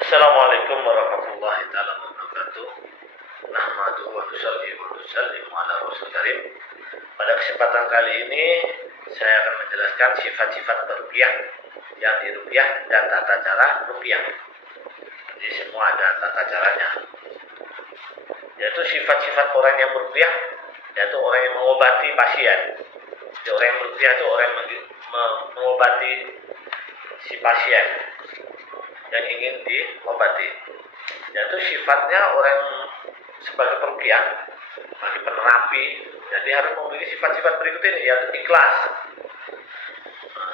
Assalamualaikum warahmatullahi taala wabarakatuh. Nahmaduhu wa nusalli wa nusallimu ala rasul karim. Pada kesempatan kali ini saya akan menjelaskan sifat-sifat ruqyah yang diruqyah dan tata cara ruqyah. Jadi semua ada tata caranya. Yaitu sifat-sifat orang yang meruqyah, yaitu orang yang mengobati pasien. Jadi orang yang meruqyah itu orang yang mengobati si pasien yang ingin diobati. Yaitu sifatnya orang sebagai peruqyah, bagi penerapi, jadi harus memiliki sifat-sifat berikut ini, yaitu ikhlas.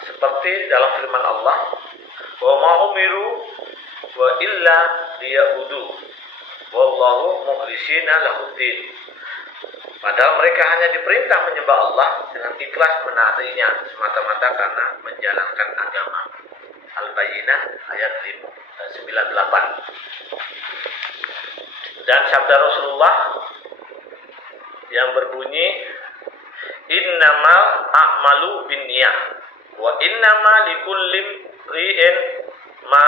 Seperti dalam firman Allah, wa ma umiru wa illa liya'budu wallahu mukhlishina lahuddin. Padahal mereka hanya diperintah menyembah Allah dengan ikhlas menaatinya semata-mata karena menjalankan agama. Al-Bayyinah ayat 98. Dan sabda Rasulullah yang berbunyi, innamal a'malu binniyah wa innama likulli imri'in ma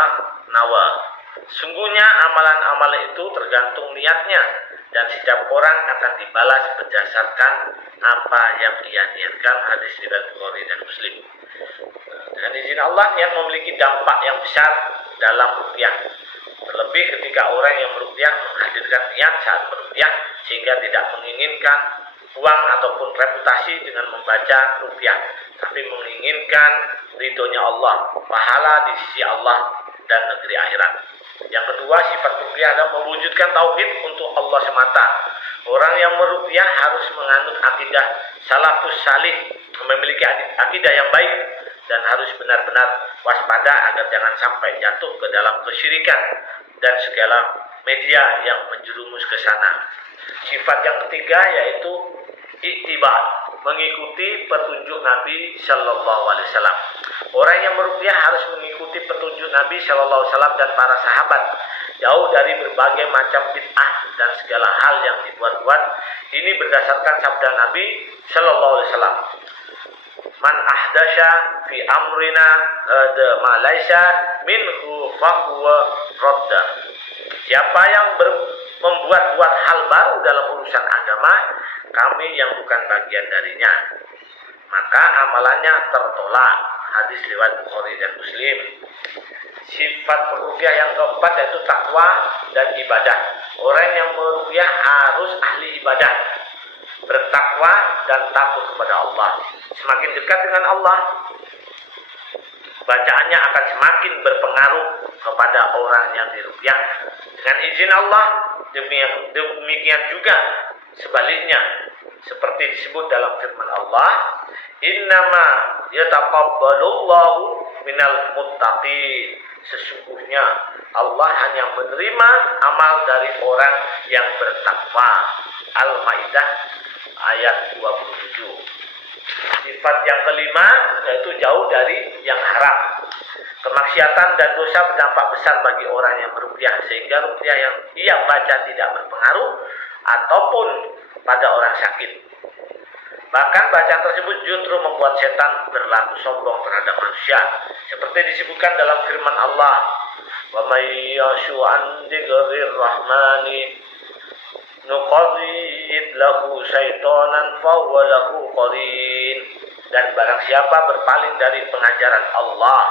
nawa. Sungguhnya amalan-amalan itu tergantung niatnya, dan setiap orang akan dibalas berdasarkan apa yang ia niatkan. Hadis riwayat Bukhari dan Muslim. Dengan izin Allah, niat memiliki dampak yang besar dalam ruqyah. Terlebih ketika orang yang meruqyah menghadirkan niat saat meruqyah, sehingga tidak menginginkan uang ataupun reputasi dengan membaca ruqyah, tapi menginginkan ridhonya Allah, pahala di sisi Allah dan negeri akhirat. Yang kedua, sifat ruqyah adalah mewujudkan tauhid untuk Allah semata. Orang yang meruqyah harus menganut akidah salafus salih, memiliki akidah yang baik, dan harus benar-benar waspada agar jangan sampai jatuh ke dalam kesyirikan dan segala media yang menjerumus ke sana. Sifat yang ketiga yaitu ittiba, mengikuti petunjuk Nabi Shallallahu Alaihi Wasallam. Orang yang meruqyah harus mengikuti petunjuk Nabi Shallallahu Alaihi Wasallam dan para sahabat, jauh dari berbagai macam bid'ah dan segala hal yang dibuat-buat. Ini berdasarkan sabda Nabi Shallallahu Alaihi Wasallam, man ahdasya fi amrina hada ma laisa minhu fahuwa radda. Siapa yang membuat-buat hal baru dalam urusan agama kami yang bukan bagian darinya, maka amalannya tertolak. Hadis riwayat Bukhari dan Muslim. Sifat peruqyah yang keempat yaitu takwa dan ibadah. Orang yang meruqyah harus ahli ibadah, bertakwa dan takut kepada Allah. Semakin dekat dengan Allah, bacaannya akan semakin berpengaruh kepada orang yang diruqyah. Dengan izin Allah, demikian juga sebaliknya, seperti disebut dalam firman Allah, innama yataqabbalullahu minal muttaqin. Sesungguhnya Allah hanya menerima amal dari orang yang bertakwa. Al-Maidah ayat 27. Sifat yang kelima yaitu jauh dari yang haram. Kemaksiatan dan dosa berdampak besar bagi orang yang meruqyah, sehingga ruqyah yang ia baca tidak berpengaruh ataupun pada orang sakit. Bahkan bacaan tersebut justru membuat setan berlaku sombong terhadap manusia, seperti disebutkan dalam firman Allah, wa may yashu an dzikrir rahmani nuqayyid lahu syaitanan fa huwa lahu qarin. Dan barang siapa berpaling dari pengajaran Allah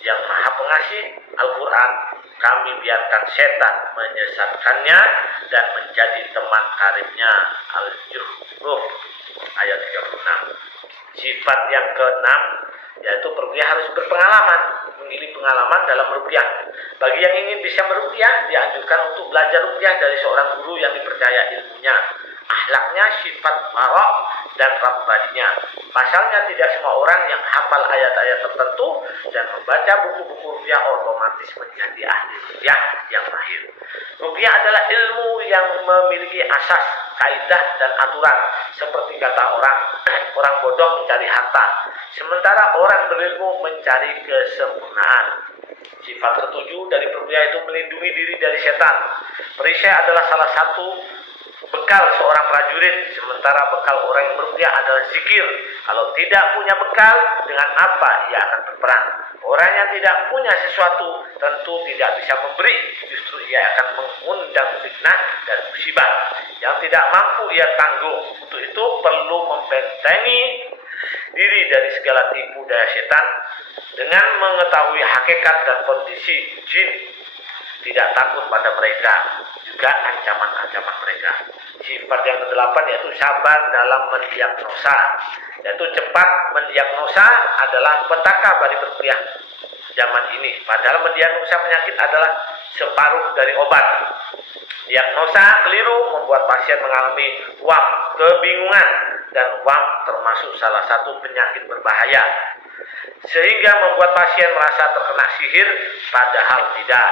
yang Maha Pengasih, Al-Quran, kami biarkan setan menyesatkannya dan menjadi teman karibnya. Al-Zuhruf ayat 36. Sifat yang keenam yaitu peruqyah harus berpengalaman, memiliki pengalaman dalam ruqyah. Bagi yang ingin bisa meruqyah, dianjurkan untuk belajar ruqyah dari seorang guru yang dipercaya ilmunya, akhlaknya, sifat barok dan rabbaninya. Pasalnya tidak semua orang yang hafal ayat-ayat tertentu dan membaca buku-buku ruqyah otomatis menjadi ahli ruqyah yang mahir. Ruqyah adalah ilmu yang memiliki asas, kaidah dan aturan. Seperti kata orang bodoh mencari harta, sementara orang berilmu mencari kesempurnaan. Sifat ketujuh dari peruqyah itu melindungi diri dari setan. Perisai adalah salah satu bekal seorang prajurit, sementara bekal orang yang berruqyah adalah zikir. Kalau tidak punya bekal, dengan apa ia akan berperang? Orang yang tidak punya sesuatu tentu tidak bisa memberi, justru ia akan mengundang fitnah dan musibah yang tidak mampu ia tanggung. Untuk itu perlu membentengi diri dari segala tipu daya setan dengan mengetahui hakikat dan kondisi jin, tidak takut pada mereka, juga ancaman-ancaman mereka. Sifat yang kedelapan yaitu sabar dalam mendiagnosa, yaitu cepat mendiagnosa adalah petaka bagi berkuliah zaman ini. Padahal mendiagnosa penyakit adalah separuh dari obat. Diagnosa keliru membuat pasien mengalami wam, kebingungan, dan wam termasuk salah satu penyakit berbahaya, sehingga membuat pasien merasa terkena sihir padahal tidak.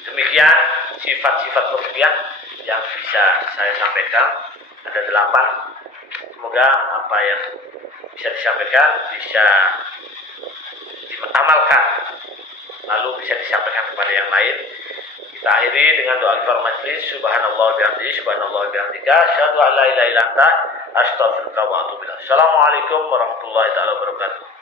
Demikian sifat-sifat ruqyah yang bisa saya sampaikan, ada 8. Semoga apa yang bisa disampaikan bisa diamalkan, lalu bisa disampaikan kepada yang lain. Kita akhiri dengan doa al-Fatihah. Subhanallah bihamdihi, subhanallah bihamdika, asyhadu an la ilaha illa anta, astaghfiruka wa atubu ilaik. Assalamualaikum warahmatullahi wabarakatuh.